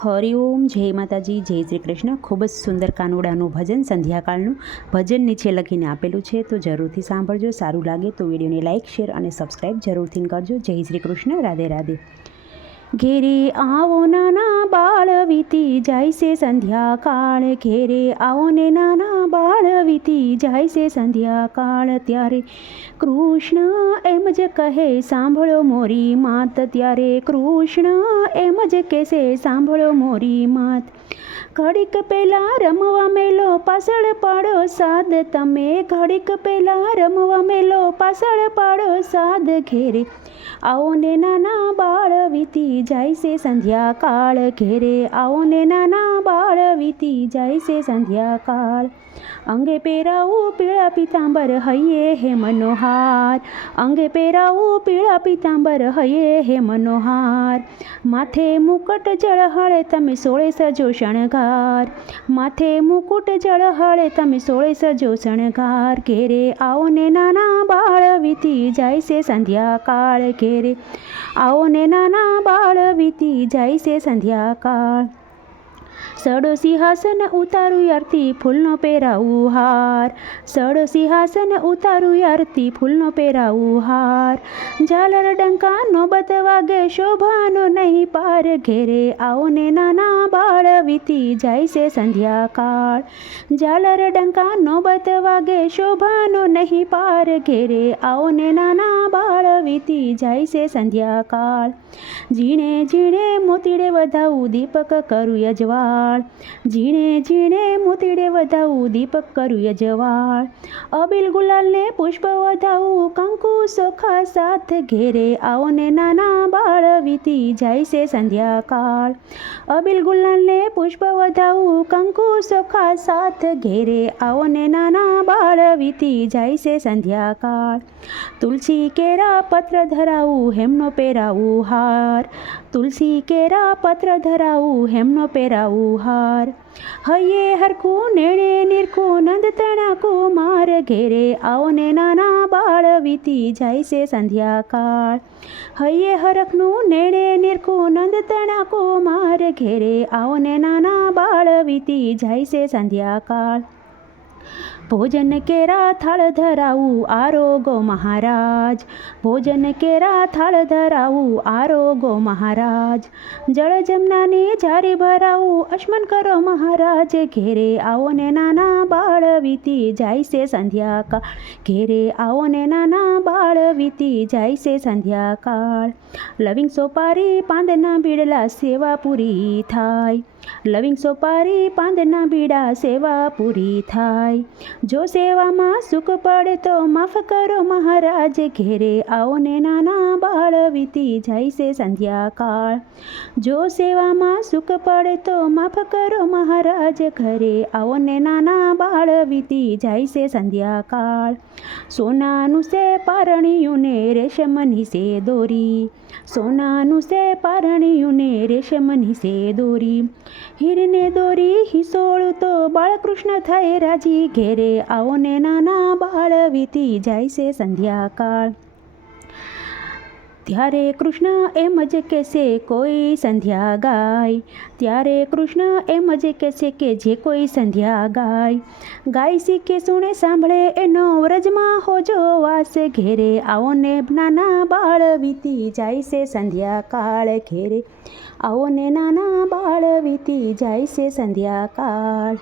હરિઓમ, જય માતાજી, જય શ્રી કૃષ્ણ. ખૂબ જ સુંદર કાનુડાનું ભજન સંધ્યાકાળનું ભજન નીચે લખીને આપેલું છે, તો જરૂરથી સાંભળજો. સારું લાગે તો વિડીયોને લાઇક, શેર અને સબસ્ક્રાઈબ જરૂરથી કરજો. જય શ્રી કૃષ્ણ. રાધે રાધે. ઘેરે આવો નાના બાળ, વીતી જાય છે સંધ્યાકાળ. ઘેરે આવો ને નાના બાળ, વીતી જાય છે સંધ્યાકાળ. ત્યારે કૃષ્ણ એમ જ કહે, સાંભળો મોરી માત. ત્યારે કૃષ્ણ એમ જ કહેશે, સાંભળો મોરી માત. ઘડીક પહેલાં રમવા મેલો, પાછળ પાડો સાદ તમે. ઘડીક પહેલાં રમવા મેલો, પાછળ પાડો સાદ. ઘેરે આવો ને નાના બાળ, વીતી જાય છે સંધ્યાકાળ. ઘેરે આવો ને નાના બાળ, વીતી જાય છે સંધ્યાકાળ. અંગે પહેરાવું પીળા પિતાંબર, હૈયે હે મનોહાર. અંગે પહેરાવું પીળા પિતાંબર, હૈયે હે મનોહાર. માથે મુકટ જળહળે, તમે સોળે સજો શણગાર. માથે મુકુટ જળહળે, તમે સોળે સજો શણગાર. ઘેરે આવો ને નાના બાળ, વીતી જાય છે સંધ્યાકાળ. ઘેરે આવો ને નાના બાળ, વીતી જાય છે સંધ્યાકાળ. સડો સિંહાસન ઉતારું યારતી, ફૂલનો પહેરાવું હાર. સડો સિંહાસન ઉતારું યારતી, ફૂલનો પહેરાવું હાર. ઝાલર ડંકા નોબત વાગે, શોભાનો નહીં પાર. ઘેરે આવો ને નાના બાળ, વીતી જાય છે સંધ્યાકાળ. ઝાલર ડંકા નોબત વાગે, શોભાનો નહીં પાર. ઘેરે આવો ને નાના બાળ, વીતી જાય છે સંધ્યાકાળ. ઝીણે ઝીણે મોતીડે વધાવું, દીપક કરું યજવાળ. ઝીણે ઝીણે મોતીડે વધાવું, દીપક કરું યજવાળ. અબીલ ગુલાલને પુષ્પ વધાવું, કંકુ સોખા સાથ. ઘેરે આવો ને નાના બાળ, વીતી જાય છે સંધ્યાકાળ. અબીલ ગુલાલને પુષ્પ વધાવું, કંકુ સોખા સાથ. ઘેરે આવો ને નાના બાળ, વીતી જાય છે સંધ્યાકાળ. તુલસી કેરા પત્ર ધરાવું, હેમનો પહેરાવું હાર. તુલસી કેરા પત્ર ધરાવું, હેમનો પહેરાવું હાર. હૈયે હરખું નેણે નિરખું, નંદ તણા કુમાર. ઘેરે આવો ને નાના બાળ, વીતી જાય છે સંધ્યાકાળ. હૈયે હરખનું નેણે નિરખું, નંદ તણા કુમાર. ઘેરે આવો ને નાના બાળ, વીતી જાય છે સંધ્યાકાળ. ભોજન કેરા થાળ ધરાવું, આરોગો મહારાજ. ભોજન કેરા થાળ ધરાવું, આરોગો મહારાજ. જળ જમનાને જારી ભરાવું, અશ્મન કરો મહારાજ. ઘેરે આવો ને નાના બાળ, વીતી જાય છે સંધ્યાકાળ. ઘેરે આવો ને નાના બાળ, વીતી જાય છે સંધ્યાકાળ. લવિંગ સોપારી પાંદના બીડલા, સેવા પૂરી થાય. લવિંગ સોપારી પાંદના બીડા, સેવા પૂરી થાય. જો સેવામાં સુખ પડે તો માફ કરો મહારાજ. ઘેરે આવો ને નાના બાળ, વીતી જાય છે સંધ્યાકાળ. જો સેવામાં સુખ પડે તો માફ કરો મહારાજ. ઘરે આવો ને નાના બાળ, વીતી જાય છે સંધ્યાકાળ. સોનાનું છે પારણિયું ને, રેશમની છે દોરી. સોનાનું છે પારણિયું ને, રેશમની છે દોરી. હીરને દોરી હિસોળું તો, બાળકૃષ્ણ થાય રાજી. ઘેરે આવો ને નાના બાળ, વીતી જાય છે સંધ્યાકાળ. ત્યારે કૃષ્ણ એમ જ કહેશે, કોઈ સંધ્યા ગાય. ત્યારે કૃષ્ણ એમ જ કહેશે કે જે કોઈ સંધ્યા ગાય. ગાય શીખે સુણે સાંભળે, એનો વ્રજમાં હોજો વાસ. ઘેરે આવો ને નાના બાળ, વીતી જાય છે સંધ્યાકાળ. ઘેરે આવો ને નાના બાળ, વીતી જાય છે સંધ્યાકાળ.